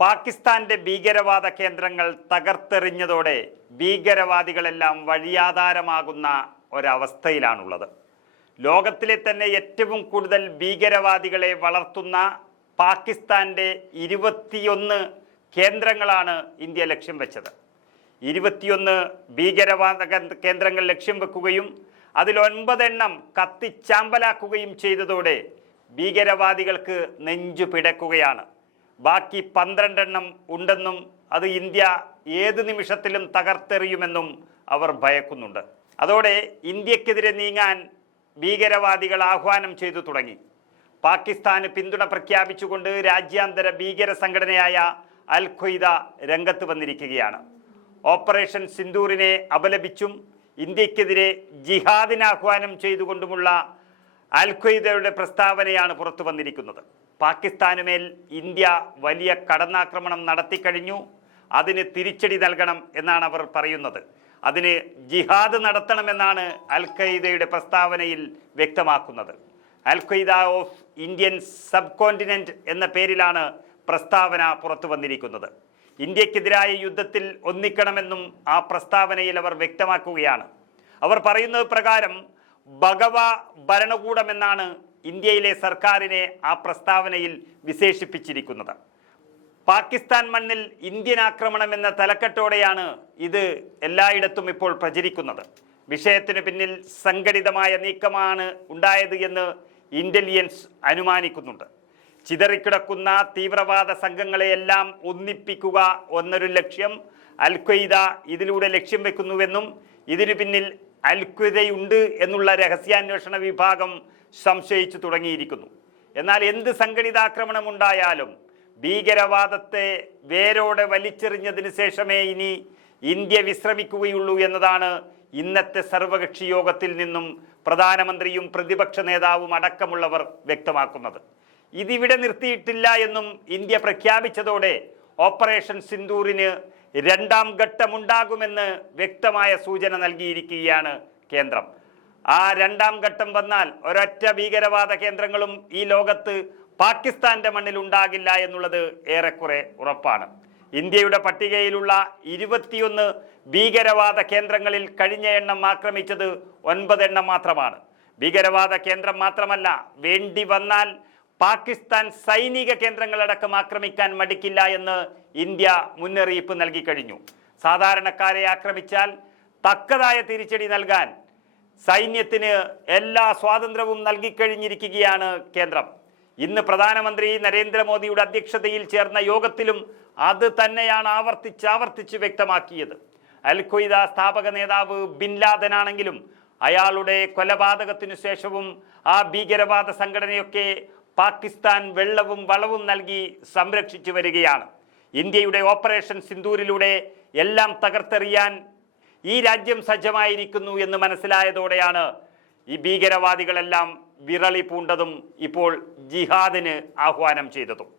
പാകിസ്ഥാന്റെ ഭീകരവാദ കേന്ദ്രങ്ങൾ തകർത്തെറിഞ്ഞതോടെ ഭീകരവാദികളെല്ലാം വഴിയാധാരമാകുന്ന ഒരവസ്ഥയിലാണുള്ളത്. ലോകത്തിലെ തന്നെ ഏറ്റവും കൂടുതൽ ഭീകരവാദികളെ വളർത്തുന്ന പാകിസ്ഥാന്റെ 21 കേന്ദ്രങ്ങളാണ് ഇന്ത്യ ലക്ഷ്യം വെച്ചത്. 21 ഭീകരവാദ കേന്ദ്രങ്ങൾ ലക്ഷ്യം വെക്കുകയും അതിൽ 9 എണ്ണം കത്തിച്ചാമ്പലാക്കുകയും ചെയ്തതോടെ ഭീകരവാദികൾക്ക് നെഞ്ചു പിടക്കുകയാണ്. ബാക്കി 12 എണ്ണം ഉണ്ടെന്നും അത് ഇന്ത്യ ഏത് നിമിഷത്തിലും തകർത്തെറിയുമെന്നും അവർ ഭയക്കുന്നുണ്ട്. അതോടെ ഇന്ത്യക്കെതിരെ നീങ്ങാൻ ഭീകരവാദികൾ ആഹ്വാനം ചെയ്തു തുടങ്ങി. പാകിസ്ഥാന് പിന്തുണ പ്രഖ്യാപിച്ചുകൊണ്ട് രാജ്യാന്തര ഭീകര സംഘടനയായ അൽ ഖ്വയ്ദ രംഗത്ത് വന്നിരിക്കുകയാണ്. ഓപ്പറേഷൻ സിന്ദൂറിനെ അപലപിച്ചും ഇന്ത്യക്കെതിരെ ജിഹാദിന് ആഹ്വാനം ചെയ്തുകൊണ്ടുമുള്ള അൽ ഖ്വയ്ദയുടെ പ്രസ്താവനയാണ് പുറത്തു വന്നിരിക്കുന്നത്. പാകിസ്ഥാനുമേൽ ഇന്ത്യ വലിയ കടന്നാക്രമണം നടത്തിക്കഴിഞ്ഞു, അതിന് തിരിച്ചടി നൽകണം എന്നാണ് അവർ പറയുന്നത്. അതിന് ജിഹാദ് നടത്തണമെന്നാണ് അൽ ഖ്വയ്ദയുടെ പ്രസ്താവനയിൽ വ്യക്തമാക്കുന്നത്. Al Qaeda of Indian subcontinent എന്ന പേരിലാണ് പ്രസ്താവന പുറത്തു വന്നിരിക്കുന്നത്. ഇന്ത്യക്കെതിരായ യുദ്ധത്തിൽ ഒന്നിക്കണമെന്നും ആ പ്രസ്താവനയിൽ അവർ വ്യക്തമാക്കുകയാണ്. അവർ പറയുന്നത് പ്രകാരം ഭഗവ ഭരണകൂടമെന്നാണ് ഇന്ത്യയിലെ സർക്കാരിനെ ആ പ്രസ്താവനയിൽ വിശേഷിപ്പിച്ചിരിക്കുന്നത്. പാകിസ്ഥാൻ മണ്ണിൽ ഇന്ത്യൻ ആക്രമണം എന്ന തലക്കെട്ടോടെയാണ് ഇത് എല്ലായിടത്തും ഇപ്പോൾ പ്രചരിക്കുന്നത്. വിഷയത്തിന് പിന്നിൽ സംഘടിതമായ നീക്കമാണ് ഉണ്ടായത് എന്ന് ഇന്റലിജൻസ് അനുമാനിക്കുന്നുണ്ട്. ചിതറിക്കിടക്കുന്ന തീവ്രവാദ സംഘങ്ങളെയെല്ലാം ഒന്നിപ്പിക്കുക എന്നൊരു ലക്ഷ്യം അൽ ഖ്വയ്ദ ഇതിലൂടെ ലക്ഷ്യം വെക്കുന്നുവെന്നും ഇതിനു പിന്നിൽ അൽ ഖ്വയ്ദയുണ്ട് എന്നുള്ള രഹസ്യാന്വേഷണ വിഭാഗം സംശയിച്ചു തുടങ്ങിയിരിക്കുന്നു. എന്നാൽ എന്ത് സംഘടിതാക്രമണം ഉണ്ടായാലും ഭീകരവാദത്തെ വേരോടെ വലിച്ചെറിഞ്ഞതിന് ശേഷമേ ഇനി ഇന്ത്യ വിശ്രമിക്കുകയുള്ളൂ എന്നതാണ് ഇന്നത്തെ സർവകക്ഷി യോഗത്തിൽ നിന്നും പ്രധാനമന്ത്രിയും പ്രതിപക്ഷ നേതാവും അടക്കമുള്ളവർ വ്യക്തമാക്കുന്നത്. ഇതിവിടെ നിർത്തിയിട്ടില്ല എന്നും ഇന്ത്യ പ്രഖ്യാപിച്ചതോടെ ഓപ്പറേഷൻ സിന്ദൂറിന് 2ാം ഘട്ടമുണ്ടാകുമെന്ന് വ്യക്തമായ സൂചന നൽകിയിരിക്കുകയാണ് കേന്ദ്രം. ആ 2ാം ഘട്ടം വന്നാൽ ഒരൊറ്റ ഭീകരവാദ കേന്ദ്രങ്ങളും ഈ ലോകത്ത് പാകിസ്ഥാന്റെ മണ്ണിൽ ഉണ്ടാകില്ല എന്നുള്ളത് ഏറെക്കുറെ ഉറപ്പാണ്. ഇന്ത്യയുടെ പട്ടികയിലുള്ള 21 ഭീകരവാദ കേന്ദ്രങ്ങളിൽ കഴിഞ്ഞ എണ്ണം ആക്രമിച്ചത് 9 എണ്ണം മാത്രമാണ്. ഭീകരവാദ കേന്ദ്രം മാത്രമല്ല, വേണ്ടി വന്നാൽ പാകിസ്ഥാൻ സൈനിക കേന്ദ്രങ്ങളടക്കം ആക്രമിക്കാൻ മടിക്കില്ല എന്ന് ഇന്ത്യ മുന്നറിയിപ്പ് നൽകി കഴിഞ്ഞു. സാധാരണക്കാരെ ആക്രമിച്ചാൽ തക്കതായ തിരിച്ചടി നൽകാൻ സൈന്യത്തിന് എല്ലാ സ്വാതന്ത്ര്യവും നൽകിക്കഴിഞ്ഞിരിക്കുകയാണ് കേന്ദ്രം. ഇന്ന് പ്രധാനമന്ത്രി നരേന്ദ്രമോദിയുടെ അധ്യക്ഷതയിൽ ചേർന്ന യോഗത്തിലും അത് തന്നെയാണ് ആവർത്തിച്ച് വ്യക്തമാക്കിയത്. അൽ ഖ്വയ്ദ സ്ഥാപക നേതാവ് ബിൻ ലാദൻ ആണെങ്കിലും അയാളുടെ കൊലപാതകത്തിനു ശേഷവും ആ ഭീകരവാദ സംഘടനയൊക്കെ പാകിസ്ഥാൻ വെള്ളവും വളവും നൽകി സംരക്ഷിച്ചു വരികയാണ്. ഇന്ത്യയുടെ ഓപ്പറേഷൻ സിന്ദൂരിലൂടെ എല്ലാം തകർത്തെറിയാൻ ഈ രാജ്യം സജ്ജമായിരിക്കുന്നു എന്ന് മനസ്സിലായതോടെയാണ് ഈ ഭീകരവാദികളെല്ലാം വിറളി പൂണ്ടതും ഇപ്പോൾ ജിഹാദിന് ആഹ്വാനം ചെയ്തതും.